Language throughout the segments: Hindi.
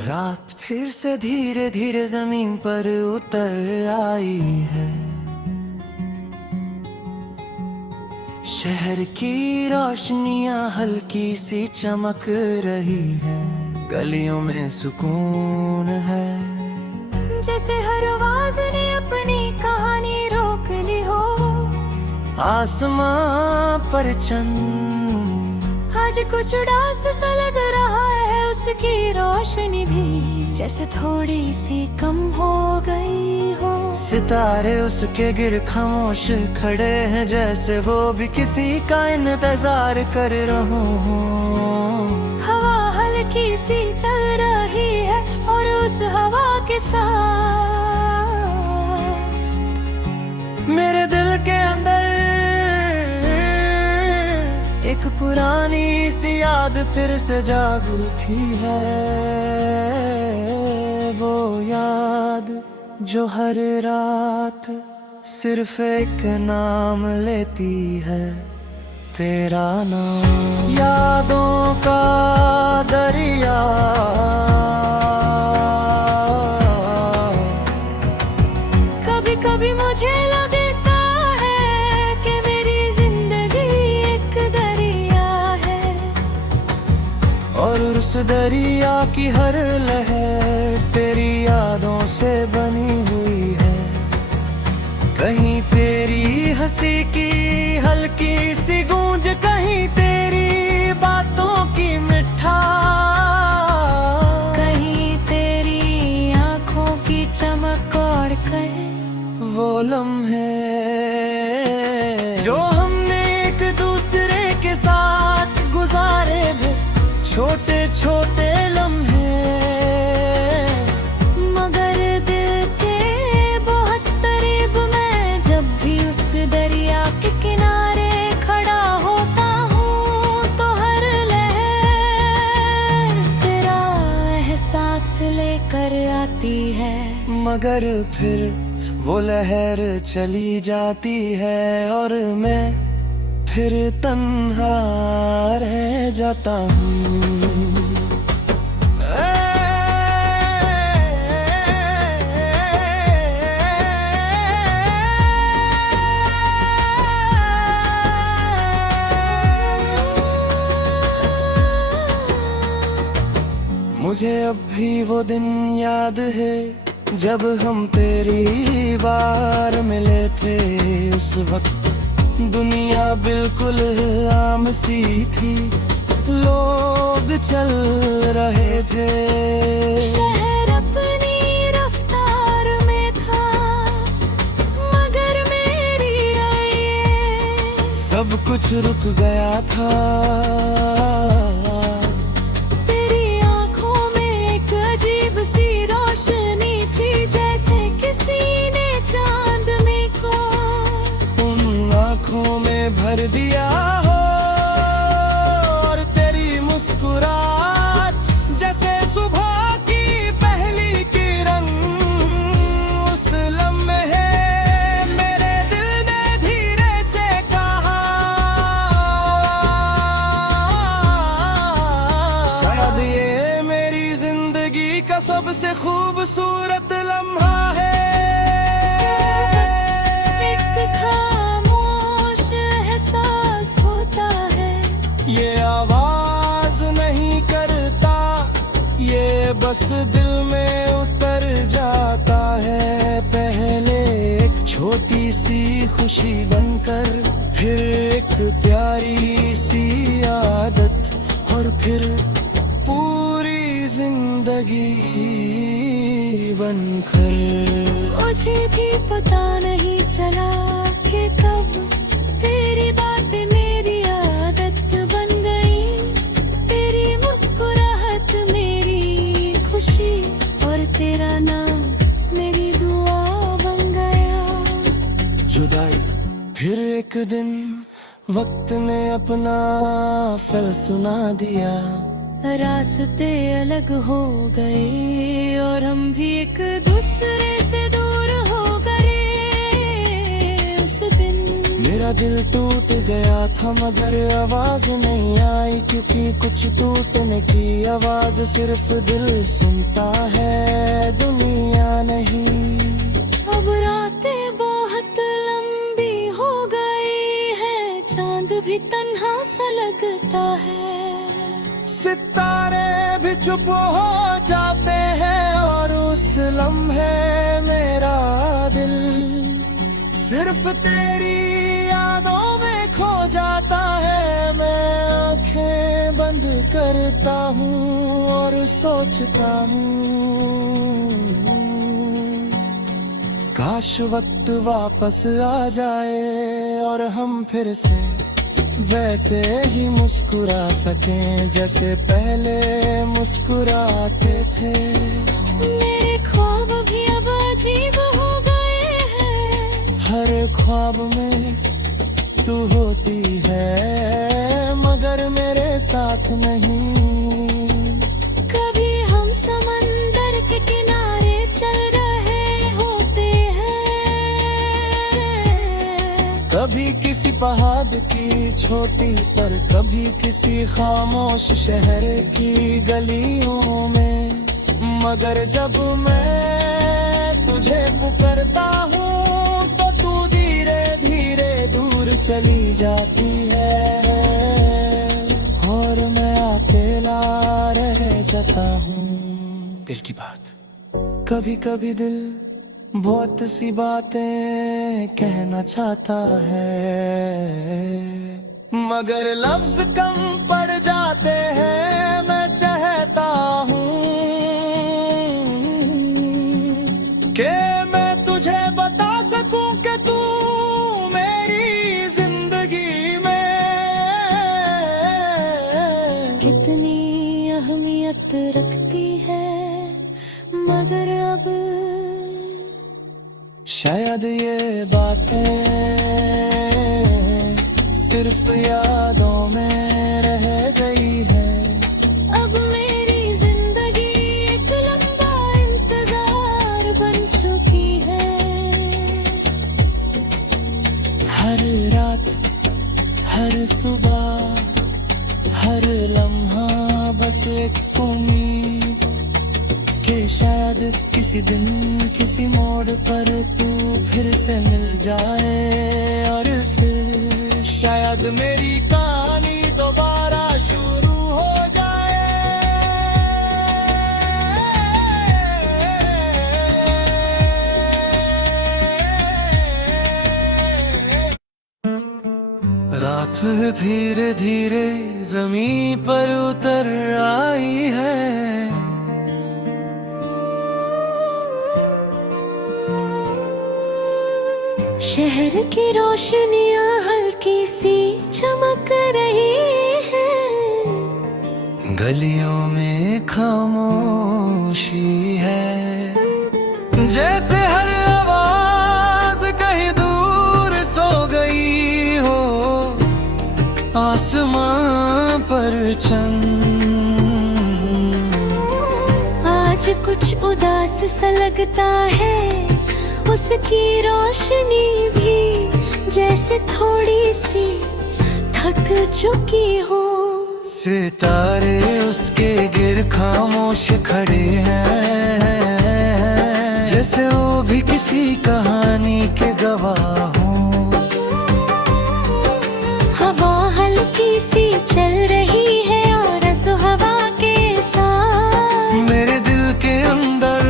रात फिर से धीरे धीरे जमीन पर उतर आई है। शहर की रोशनियां हल्की सी चमक रही है। गलियों में सुकून है, जैसे हर आवाज ने अपनी कहानी रोक ली हो। आसमां पर चंद आज कुछ उदास सा लग रहा है, उसकी रोशनी भी जैसे थोड़ी सी कम हो गई हो। सितारे उसके गिर खामोश खड़े हैं, जैसे वो भी किसी का इंतजार कर रहा हूँ। हवा हल्की सी चल रही है और उस हवा के साथ मेरे दिल के अंदर एक पुरानी सी याद फिर से जाग उठी है। वो याद जो हर रात सिर्फ एक नाम लेती है, तेरा नाम। यादों का दरिया कभी कभी मुझे लगता है कि मेरी जिंदगी एक दरिया है, और उस दरिया की हर लहर तेरी यादों से बनी हुई है। कहीं तेरी हंसी की हल्की सी गूंज, कहीं तेरी बातों की मिठास, कहीं तेरी आंखों की चमक और कहीं वो लम्हे जो हमने एक दूसरे के साथ गुजारे थे, छोटे छोटे लम्हे। मगर दिल के बहुत करीब मैं जब भी उस दरिया के किनारे खड़ा होता हूँ, तो हर लहर तेरा एहसास लेकर आती है। मगर फिर वो लहर चली जाती है और मैं फिर तन्हा रह जाता हूँ। मुझे अब भी वो दिन याद है जब हम तेरी बार मिले थे। उस वक्त दुनिया बिल्कुल आम सी थी, लोग चल रहे थे। शहर अपनी रफ्तार में था, मगर मेरी आए सब कुछ रुक गया था। तेरी आंखों में एक अजीब सी रोशनी थी, जैसे किसी ने चांदनी को उन आँखों में भर दिया हो। और तेरी मुस्कुराहट जैसे सुबह की पहली किरण, उस लम्हे मेरे दिल ने धीरे से कहा, शायद ये मेरी जिंदगी का सबसे खूबसूरत लम्हा है। एक खामोश एहसास होता है, ये आवाज नहीं करता, ये बस दिल में उतर जाता है। पहले एक छोटी सी खुशी बनकर, फिर एक प्यारी सी आदत, और फिर पूरी जिंदगी बनकर। मुझे भी पता नहीं चला कि कब तेरी बातें मेरी आदत बन गई। तेरी मुस्कुराहट मेरी खुशी और तेरा नाम मेरी दुआ बन गया। जुदाई फिर एक दिन वक्त ने अपना फल सुना दिया। रास्ते अलग हो गए और हम भी एक दूसरे से दूर हो गए। उस दिन मेरा मेरा दिल टूट गया था मगर आवाज नहीं आई, क्योंकि कुछ टूटने की आवाज सिर्फ दिल सुनता है, दुनिया नहीं। अब रातें बहुत लंबी हो गई है, चांद भी तन्हा सा लगता है, सितारे भी चुप हो जाते हैं और उस लम्हे मेरा दिल सिर्फ तेरी यादों में खो जाता है। मैं आंखें बंद करता हूँ और सोचता हूँ, काश वक्त वापस आ जाए और हम फिर से वैसे ही मुस्कुरा सकें जैसे पहले मुस्कुराते थे। मेरे ख्वाब भी अब अजीब हो गए हैं, हर ख्वाब में तू होती है मगर मेरे साथ नहीं। कभी हम समंदर के किनारे चल रहे होते हैं, कभी किसी पहाड़ की छोटी पर, कभी किसी खामोश शहर की गलियों में, मगर जब मैं तुझे पुकारता हूँ तो तू धीरे धीरे दूर चली जाती है और मैं अकेला रह जाता हूँ। दिल की बात। कभी कभी दिल बहुत सी बातें कहना चाहता है मगर लफ्ज कम पड़ जाते हैं। मैं चाहता हूँ कि मैं तुझे बता सकूं कि तू मेरी जिंदगी में कितनी अहमियत रखती है, मगर अब शायद ये बातें सिर्फ यादों में रह गई है। अब मेरी जिंदगी एक लंबा इंतजार बन चुकी है। हर रात, हर सुबह, हर लम्हा बस एक उम्मीद कि शायद किसी दिन किसी मोड़ पर तू फिर से मिल जाए और फिर शायद मेरी कहानी दोबारा शुरू हो जाए। रात धीरे धीरे जमीन पर उतर आई है, शहर की रोशनियां हल्की सी चमक रही है, गलियों में खामोशी है, जैसे हर आवाज कहीं दूर सो गई हो। आसमां पर चंद आज कुछ उदास सा लगता है, उसकी रोशनी भी जैसे थोड़ी सी थक चुकी हो। सितारे उसके गिर खामोश खड़े हैं, जैसे वो भी किसी कहानी के गवाह हों। हवा हल्की सी चल रही है और हवा के साथ मेरे दिल के अंदर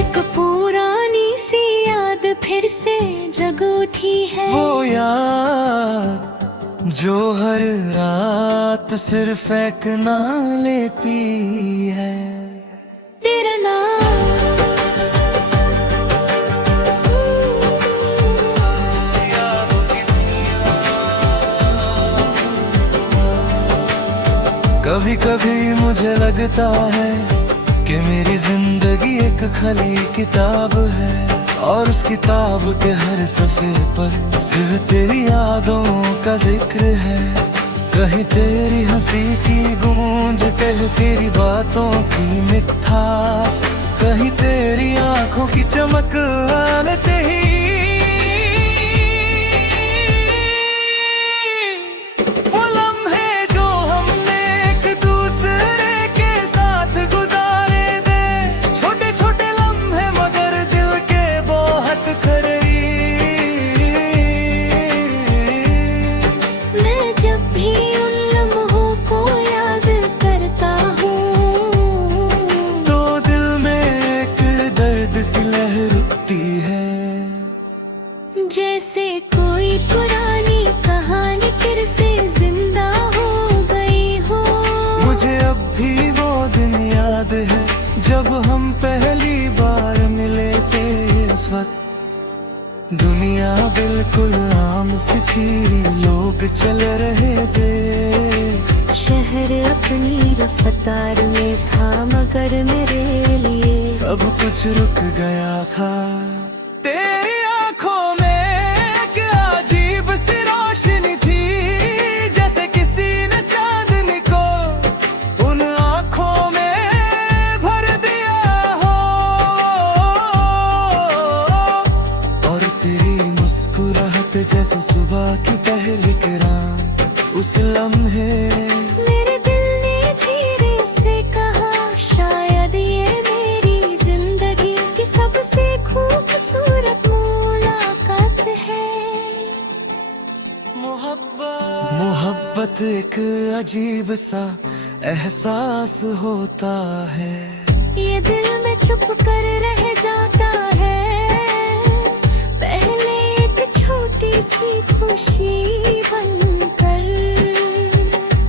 एक पुरानी सी याद फिर से जग उठी है। वो याद जो हर रात सिर्फ एक नाम लेती है, तेरा नाम। कभी कभी मुझे लगता है कि मेरी जिंदगी एक खाली किताब है और उस किताब के हर सफ़े पर सिर्फ तेरी यादों का जिक्र है। कहीं तेरी हंसी की गूंज, कहीं तेरी बातों की मिठास, कहीं तेरी आंखों की चमक आते ही जैसे कोई पुरानी कहानी फिर से जिंदा हो गई हो। मुझे अब भी वो दिन याद है जब हम पहली बार मिले थे। उस वक्त दुनिया बिल्कुल आम सी थी, लोग चल रहे थे। शहर अपनी रफ्तार में था मगर मेरे लिए सब कुछ रुक गया था। तेरी आंखों में एक अजीब सी रोशनी थी, जैसे किसी ने चांदनी को उन आंखों में भर दिया हो। और तेरी मुस्कुराहट जैसे सुबह की पहली किरण। उस लम्हे मेरे दिल ने धीरे से कहा, शायद ये मेरी जिंदगी की सबसे खूबसूरत मुलाकात है। मोहब्बत एक अजीब सा एहसास होता है। ये दिल में छुप कर रह जाता है। पहले एक छोटी सी खुशी बनकर,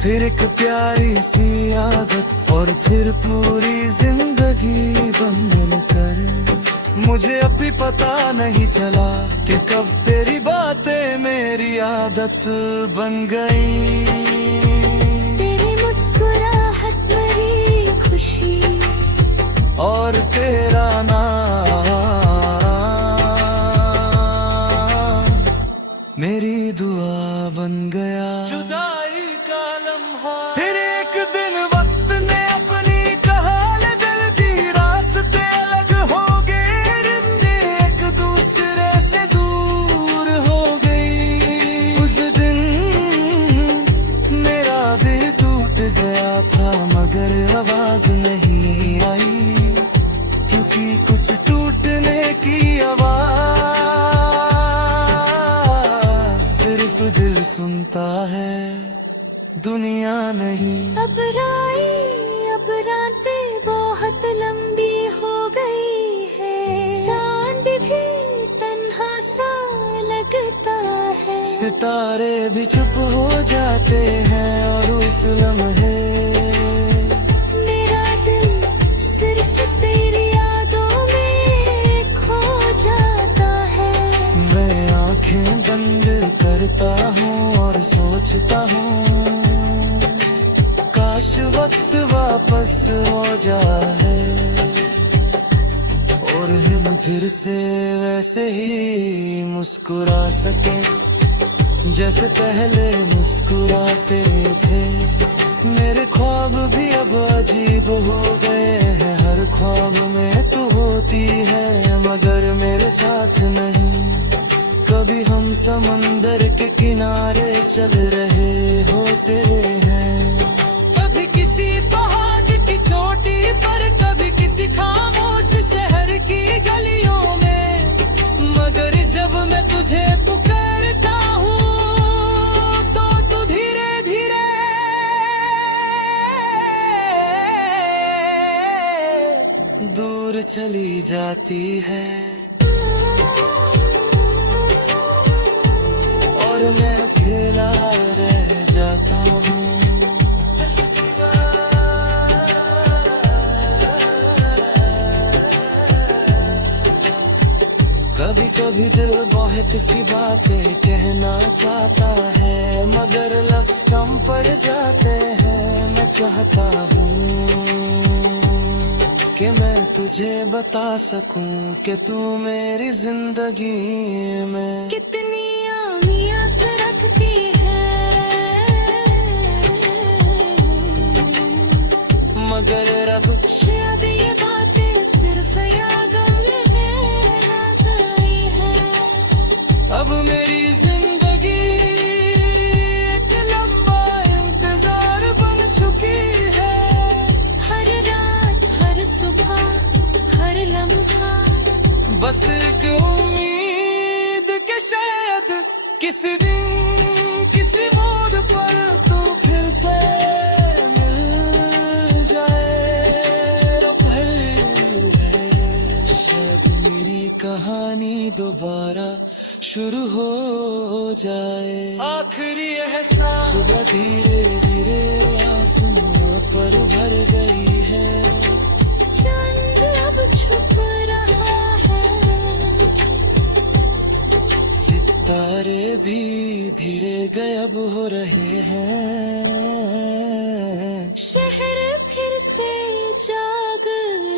फिर एक प्यारी सी आदत और फिर पूरी जिंदगी बनकर। मुझे अब भी पता नहीं चला कि कब तेरी बातें मेरी आदत बन गई। तेरी मुस्कुराहट मेरी खुशी और तेरा नाम मेरी दुआ बन गया। जुदाई का लम्हा। फिर एक दिन वक्त ने अपनी कहाल दिल की, रास्ते अलग हो गए, रिश्ते एक दूसरे से दूर हो गई। उस दिन मेरा दिल टूट गया था मगर आवाज नहीं आई, क्योंकि कुछ टूटने की आवाज सिर्फ दिल सुनता है, दुनिया नहीं। अब रातें बहुत लंबी हो गई है। चांद भी तन्हा सा लगता है। सितारे भी चुप हो जाते हैं और उस लम्हे मेरा दिल सिर्फ तेरी यादों में खो जाता है। मैं आंखें बंद करता हूँ और सोचता हूँ, काश वक्त वापस हो जाए और हम फिर से वैसे ही मुस्कुरा सके जैसे पहले मुस्कुराते थे। मेरे ख्वाब भी अब अजीब हो गए हैं, हर ख्वाब में तू होती है मगर मेरे साथ नहीं। कभी हम समंदर के किनारे चल रहे होते हैं, कभी किसी पहाड़ की चोटी पर, कभी किसी खामोश शहर की गलियों में। मगर जब मैं तुझे पुकारता हूँ तो तू धीरे धीरे दूर चली जाती है और मैं अकेला रह जाता हूँ। कभी कभी दिल बहुत सी बातें कहना चाहता है मगर लफ्ज कम पड़ जाते हैं। मैं चाहता हूँ कि मैं तुझे बता सकूं कि तू मेरी जिंदगी में कितनी अहमियत रखती है। मगर अब शायद ये बातें सिर्फ यादों में रह गई है। अब मेरी जिंदगी एक लंबा इंतजार बन चुकी है। हर रात, हर सुबह, हर लम्हा, बस एक उम्मीद के शायद किसी दिन किसी मोड़ पर तू फिर से मिल जाए। रो भर है शायद मेरी कहानी दोबारा शुरू हो जाए। आखिरी एहसास सुबह धीरे धीरे आसमां पर भर गई है। चंद अब छुप रहा है, सितारे भी धीरे गायब हो रहे हैं। शहर फिर से जाग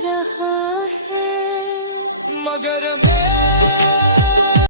रहा है। मगर